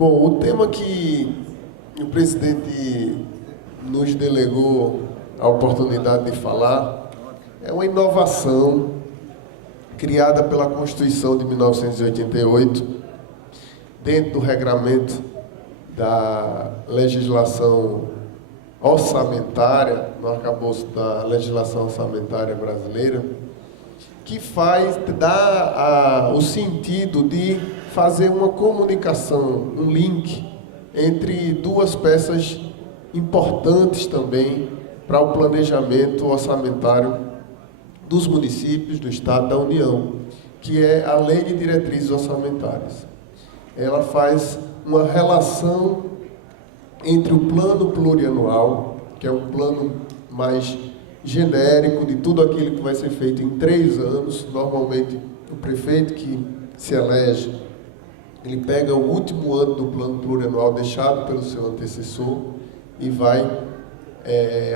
Bom, o tema que o presidente nos delegou a oportunidade de falar é uma inovação criada pela Constituição de 1988, dentro do regramento da legislação orçamentária, no arcabouço da legislação orçamentária brasileira, que dá o sentido de fazer uma comunicação, um link entre duas peças importantes também para o planejamento orçamentário dos municípios, do Estado, da União, que é a Lei de Diretrizes Orçamentárias. Ela faz uma relação entre o plano plurianual, que é um plano mais genérico de tudo aquilo que vai ser feito em 3 anos. Normalmente, o prefeito que se elege, ele pega o último ano do plano plurianual deixado pelo seu antecessor e vai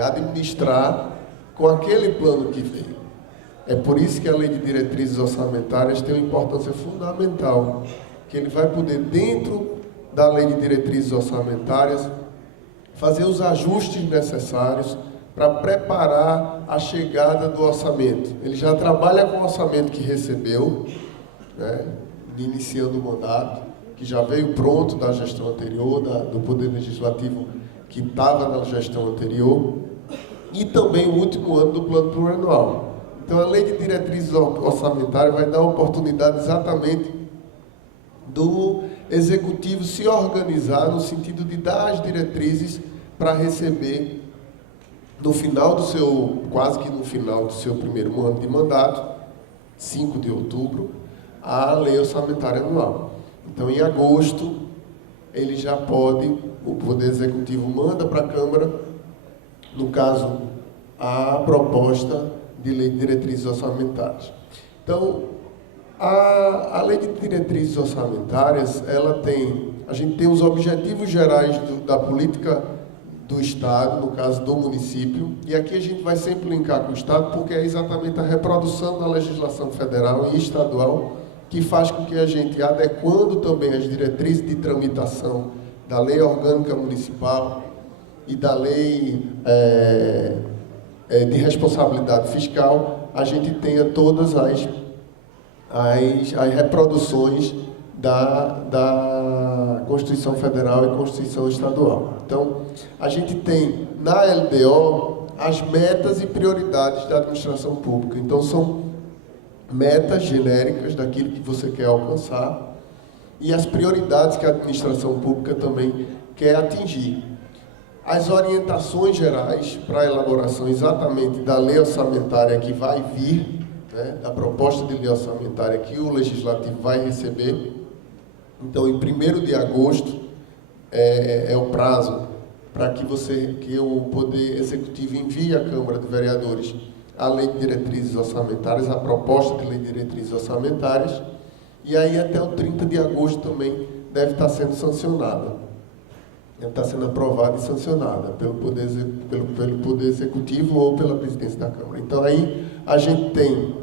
administrar com aquele plano que veio. É por isso que a Lei de Diretrizes Orçamentárias tem uma importância fundamental, que ele vai poder, dentro da Lei de Diretrizes Orçamentárias, fazer os ajustes necessários para preparar a chegada do orçamento. Ele já trabalha com o orçamento que recebeu, né, iniciando o mandato, que já veio pronto da gestão anterior, do Poder Legislativo que estava na gestão anterior, e também o último ano do plano plurianual. Então, a Lei de Diretrizes Orçamentárias vai dar a oportunidade exatamente do Executivo se organizar no sentido de dar as diretrizes para receber, no final do seu, quase que no final do seu primeiro ano de mandato, 5 de outubro, a Lei Orçamentária Anual. Então, em agosto, ele já pode, o Poder Executivo manda para a Câmara, no caso, a proposta de Lei de Diretrizes Orçamentárias. Então, a Lei de Diretrizes Orçamentárias, a gente tem os objetivos gerais da política do Estado, no caso do município, e aqui a gente vai sempre linkar com o Estado, porque é exatamente a reprodução da legislação federal e estadual que faz com que a gente, adequando também as diretrizes de tramitação da Lei Orgânica Municipal e da Lei de Responsabilidade Fiscal, a gente tenha todas as reproduções da Constituição Federal e Constituição Estadual. Então, a gente tem na LDO as metas e prioridades da administração pública. Então, são metas genéricas daquilo que você quer alcançar e as prioridades que a administração pública também quer atingir. As orientações gerais para a elaboração exatamente da lei orçamentária que vai vir, né, da proposta de lei orçamentária que o Legislativo vai receber. Então, em 1º de agosto é o prazo para que o Poder Executivo envie à Câmara de Vereadores a Lei de Diretrizes Orçamentárias, a proposta de Lei de Diretrizes Orçamentárias, e aí até o 30 de agosto também deve estar sendo sancionada. Deve estar sendo aprovada e sancionada pelo Poder Executivo ou pela Presidência da Câmara. Então, aí a gente tem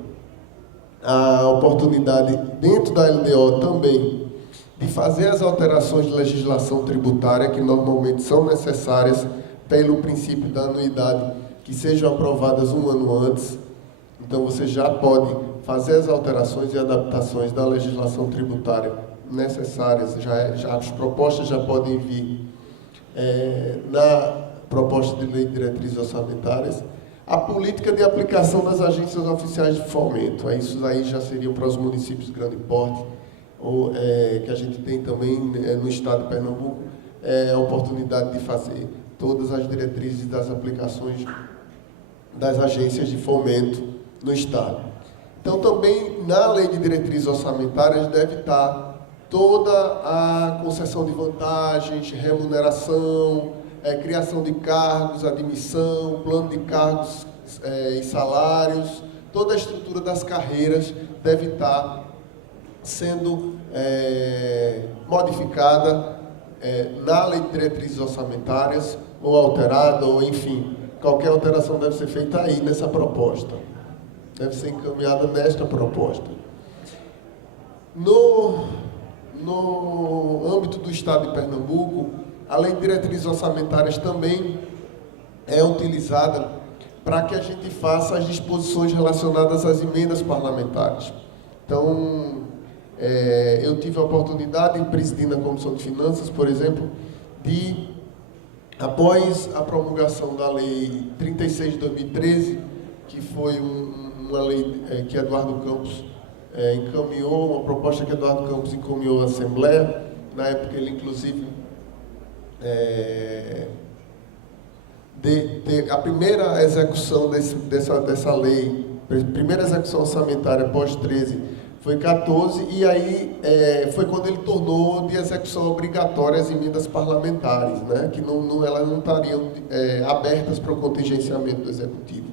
a oportunidade, dentro da LDO também, de fazer as alterações de legislação tributária que normalmente são necessárias pelo princípio da anuidade, que sejam aprovadas um ano antes. Então, você já pode fazer as alterações e adaptações da legislação tributária necessárias, as propostas já podem vir na proposta de Lei de Diretrizes Orçamentárias. A política de aplicação das agências oficiais de fomento, isso aí já seriam para os municípios de grande porte, que a gente tem também no estado de Pernambuco, a oportunidade de fazer todas as diretrizes das aplicações das agências de fomento no estado. Então, também na Lei de Diretrizes Orçamentárias deve estar toda a concessão de vantagens, remuneração, criação de cargos, admissão, plano de cargos e salários, toda a estrutura das carreiras deve estar sendo modificada na Lei de Diretrizes Orçamentárias, ou alterada, ou enfim, qualquer alteração deve ser feita aí nessa proposta. Deve ser encaminhada nesta proposta. No âmbito âmbito do Estado de Pernambuco, a Lei de Diretrizes Orçamentárias também é utilizada para que a gente faça as disposições relacionadas às emendas parlamentares. Então, eu tive a oportunidade, de presidir na Comissão de Finanças, por exemplo, de, após a promulgação da Lei 36 de 2013, que foi uma lei que Eduardo Campos encaminhou, uma proposta que Eduardo Campos encaminhou à Assembleia. Na época ele, inclusive, a primeira execução dessa lei, a primeira execução orçamentária pós-13 foi 14, e aí foi quando ele tornou de execução obrigatória as emendas parlamentares, né, que elas não estariam abertas para o contingenciamento do Executivo.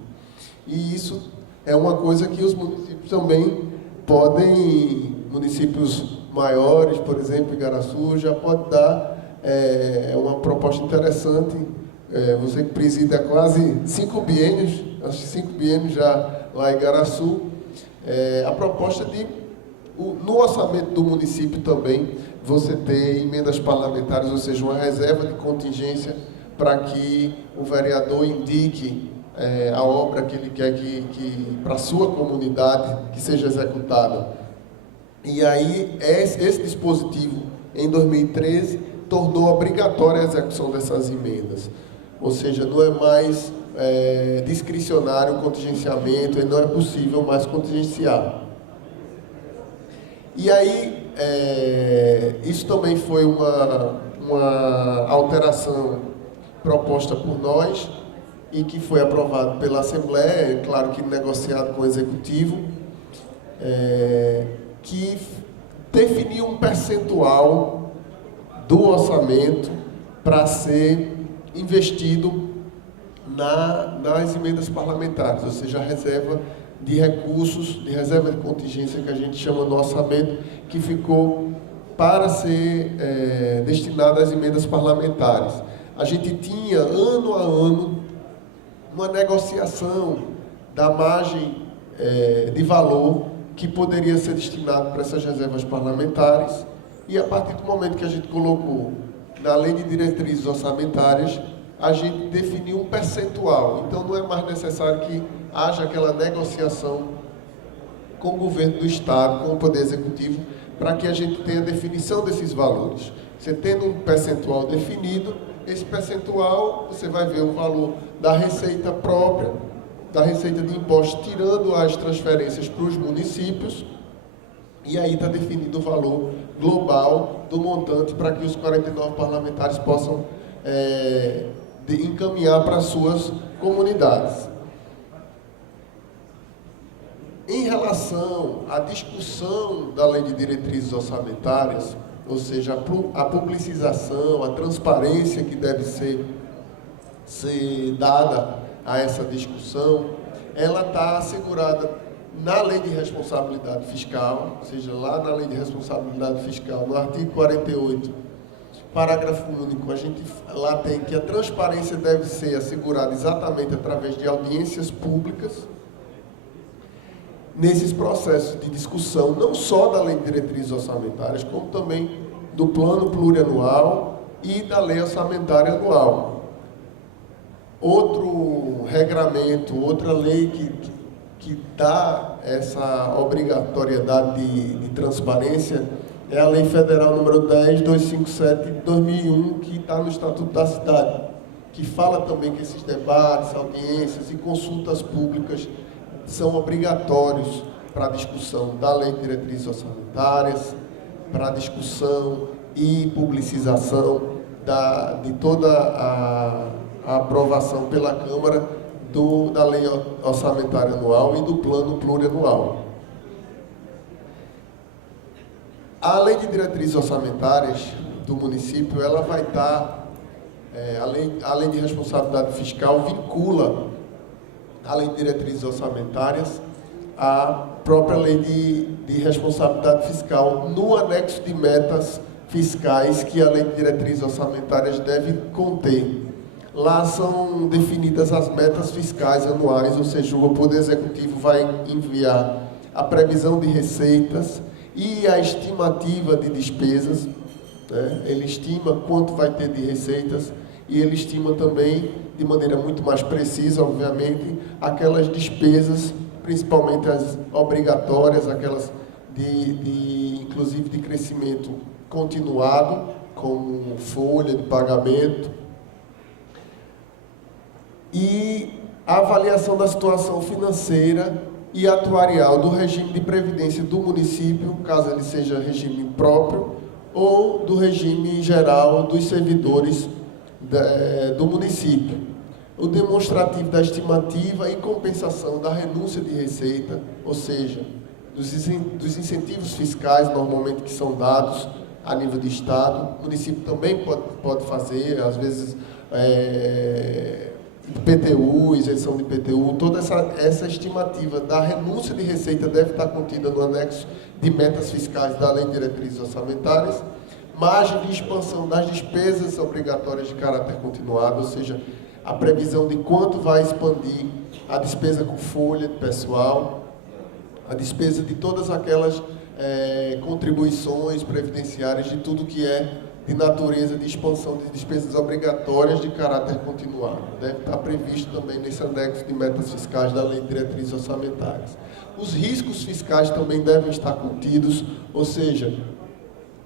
E isso é uma coisa que os municípios também podem, municípios maiores, por exemplo, Igaraçu, já pode dar uma proposta interessante. Você que preside há quase 5 biênios, acho que 5 biênios já lá em Igaraçu, a proposta de, no orçamento do município também, você ter emendas parlamentares, ou seja, uma reserva de contingência para que o vereador indique a obra que ele quer que para a sua comunidade que seja executada. E aí, esse dispositivo, em 2013, tornou obrigatória a execução dessas emendas. Ou seja, não é mais discricionário o contingenciamento, e não é possível mais contingenciar. E aí, isso também foi uma alteração proposta por nós e que foi aprovado pela Assembleia, claro que negociado com o Executivo, que definiu um percentual do orçamento para ser investido nas emendas parlamentares, ou seja, a reserva de recursos, de reserva de contingência que a gente chama no orçamento, que ficou para ser destinada às emendas parlamentares. A gente tinha, ano a ano, uma negociação da margem de valor que poderia ser destinado para essas reservas parlamentares, e a partir do momento que a gente colocou na Lei de Diretrizes Orçamentárias, a gente definiu um percentual. Então não é mais necessário que haja aquela negociação com o governo do Estado, com o Poder Executivo, para que a gente tenha a definição desses valores. Você tendo um percentual definido, esse percentual, você vai ver o valor da receita própria, da receita de impostos, tirando as transferências para os municípios, e aí está definido o valor global do montante para que os 49 parlamentares possam encaminhar para as suas comunidades. Em relação à discussão da Lei de Diretrizes Orçamentárias, ou seja, a publicização, a transparência que deve ser dada a essa discussão, ela está assegurada na Lei de Responsabilidade Fiscal, ou seja, lá na Lei de Responsabilidade Fiscal, no artigo 48, parágrafo único, a gente lá tem que a transparência deve ser assegurada exatamente através de audiências públicas, nesses processos de discussão, não só da Lei de Diretrizes Orçamentárias, como também do Plano Plurianual e da Lei Orçamentária Anual. Outro regramento, outra lei que dá essa obrigatoriedade de transparência é a Lei Federal número 10.257 de 2001, que está no Estatuto da Cidade, que fala também que esses debates, audiências e consultas públicas são obrigatórios para a discussão da Lei de Diretrizes Orçamentárias, para a discussão e publicização de toda a aprovação pela Câmara da Lei Orçamentária Anual e do Plano Plurianual. A Lei de Diretrizes Orçamentárias do município, ela vai estar, a lei de Responsabilidade Fiscal vincula a Lei de Diretrizes Orçamentárias à própria Lei de Responsabilidade Fiscal, no anexo de metas fiscais que a Lei de Diretrizes Orçamentárias deve conter. Lá são definidas as metas fiscais anuais, ou seja, o Poder Executivo vai enviar a previsão de receitas e a estimativa de despesas né? Ele estima quanto vai ter de receitas e ele estima também, de maneira muito mais precisa, obviamente, aquelas despesas, principalmente as obrigatórias, aquelas inclusive de crescimento continuado, como folha de pagamento, e a avaliação da situação financeira e atuarial do regime de previdência do município, caso ele seja regime próprio, ou do regime geral dos servidores do município. O demonstrativo da estimativa e compensação da renúncia de receita, ou seja, dos incentivos fiscais, normalmente que são dados a nível de Estado. O município também pode fazer, às vezes, IPTU, isenção de IPTU. Toda essa estimativa da renúncia de receita deve estar contida no anexo de metas fiscais da Lei de Diretrizes Orçamentárias. Margem de expansão das despesas obrigatórias de caráter continuado, ou seja, a previsão de quanto vai expandir a despesa com folha de pessoal, a despesa de todas aquelas contribuições previdenciárias, de tudo que é de natureza de expansão de despesas obrigatórias de caráter continuado. Deve estar previsto também nesse anexo de metas fiscais da Lei de Diretrizes Orçamentárias. Os riscos fiscais também devem estar contidos, ou seja,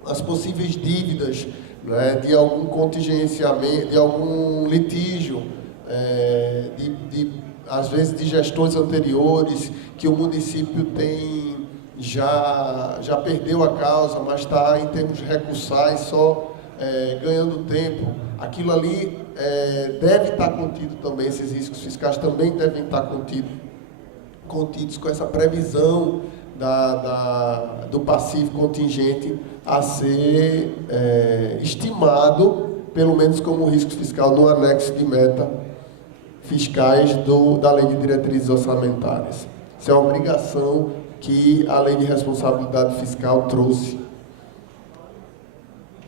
as possíveis dívidas, né, de algum contingenciamento, de algum litígio, às vezes de gestões anteriores, que o município tem já perdeu a causa, mas está em termos recursais só ganhando tempo. Aquilo ali deve estar contido também, esses riscos fiscais também devem estar contidos com essa previsão do passivo contingente a ser estimado, pelo menos como risco fiscal, no anexo de meta fiscais da Lei de Diretrizes Orçamentárias. Isso é uma obrigação que a Lei de Responsabilidade Fiscal trouxe.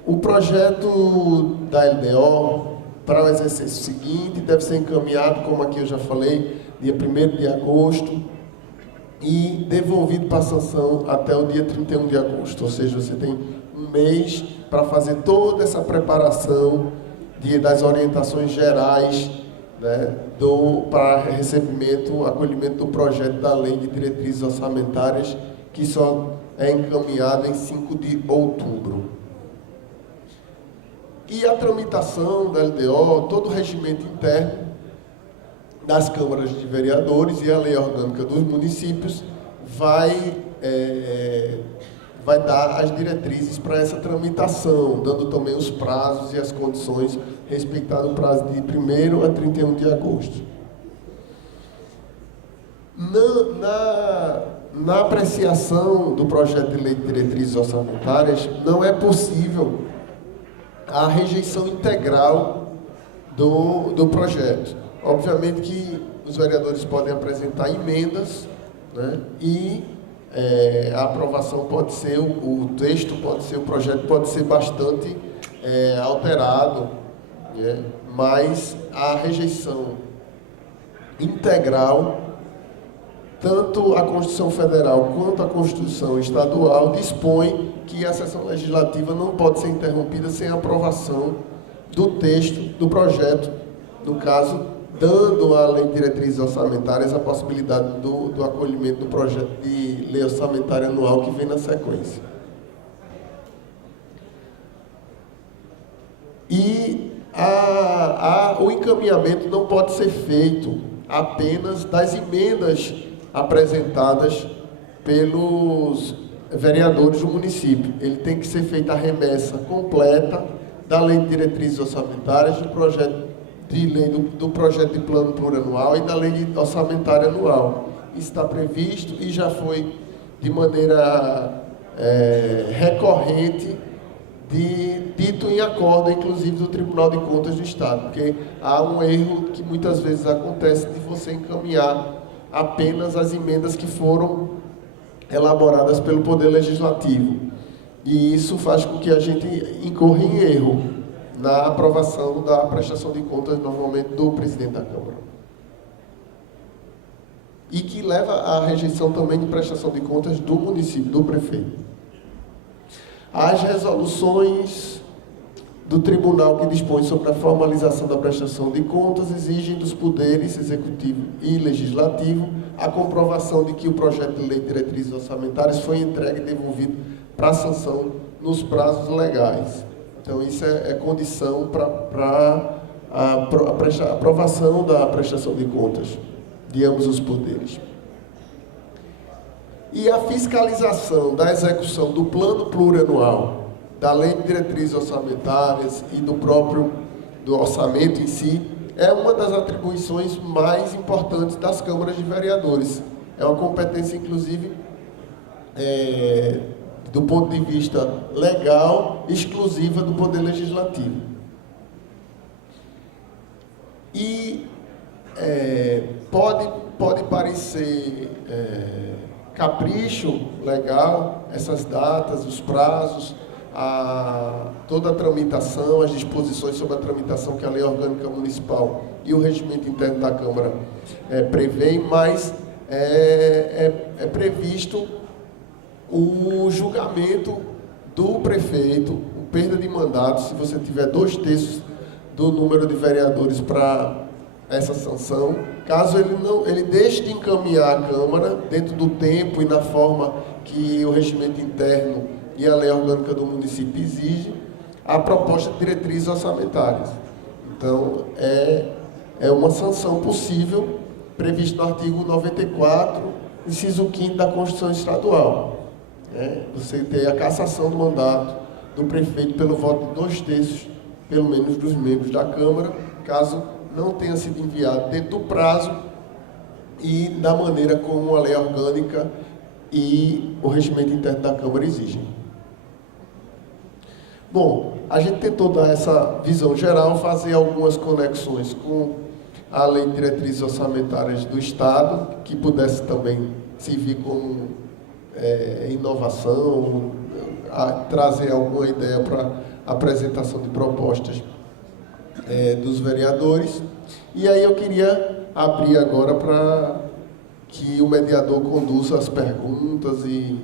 O projeto da LDO para o exercício seguinte deve ser encaminhado, como aqui eu já falei, dia 1º de agosto e devolvido para a sanção até o dia 31 de agosto. Ou seja, você tem um mês para fazer toda essa preparação das orientações gerais, né, para recebimento, acolhimento do projeto da Lei de Diretrizes Orçamentárias, que só é encaminhado em 5 de outubro. E a tramitação da LDO, todo o regimento interno das câmaras de vereadores e a lei orgânica dos municípios vai dar as diretrizes para essa tramitação, dando também os prazos e as condições, respeitado o prazo de 1º a 31 de agosto. Na apreciação do projeto de lei de diretrizes orçamentárias, não é possível a rejeição integral do projeto. Obviamente que os vereadores podem apresentar emendas, né, e a aprovação pode ser, o texto pode ser, o projeto pode ser bastante alterado, né, mas a rejeição integral, tanto a Constituição Federal quanto a Constituição Estadual dispõe que a sessão legislativa não pode ser interrompida sem a aprovação do texto do projeto, no caso, dando à Lei de Diretrizes Orçamentárias a possibilidade do acolhimento do projeto de lei orçamentária anual que vem na sequência. E o encaminhamento não pode ser feito apenas das emendas apresentadas pelos vereadores do município. Ele tem que ser feita a remessa completa da Lei de Diretrizes Orçamentárias, do projeto de lei do projeto de plano plurianual e da lei orçamentária anual. Isso está previsto e já foi de maneira recorrente dito em acordo, inclusive, do Tribunal de Contas do Estado, porque há um erro que muitas vezes acontece de você encaminhar apenas as emendas que foram elaboradas pelo Poder Legislativo. E isso faz com que a gente incorra em erro na aprovação da prestação de contas, normalmente, do presidente da Câmara. E que leva à rejeição também de prestação de contas do município, do prefeito. As resoluções do tribunal que dispõe sobre a formalização da prestação de contas exigem dos poderes executivo e legislativo a comprovação de que o projeto de lei de diretrizes orçamentárias foi entregue e devolvido para sanção nos prazos legais. Então, isso é condição para a aprovação da prestação de contas de ambos os poderes. E a fiscalização da execução do plano plurianual, da lei de diretrizes orçamentárias e do orçamento em si, é uma das atribuições mais importantes das câmaras de vereadores. É uma competência, inclusive, do ponto de vista legal, exclusiva do Poder Legislativo. E pode parecer capricho legal, essas datas, os prazos, toda a tramitação, as disposições sobre a tramitação que a Lei Orgânica Municipal e o Regimento Interno da Câmara prevêem, mas é previsto o julgamento do prefeito, perda de mandato, se você tiver 2/3 do número de vereadores para essa sanção. Caso ele deixe de encaminhar a Câmara dentro do tempo e na forma que o regimento interno e a lei orgânica do município exigem, a proposta de diretrizes orçamentárias. Então, é uma sanção possível, prevista no artigo 94, inciso 5º da Constituição Estadual. Você tem a cassação do mandato do prefeito pelo voto de 2/3, pelo menos, dos membros da Câmara, caso não tenha sido enviado dentro do prazo e da maneira como a lei orgânica e o regimento interno da Câmara exigem. Bom, a gente tentou dar essa visão geral, fazer algumas conexões com a Lei de Diretrizes Orçamentárias do Estado, que pudesse também servir como inovação, trazer alguma ideia para a apresentação de propostas dos vereadores. E aí eu queria abrir agora para que o mediador conduza as perguntas e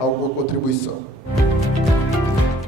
alguma contribuição.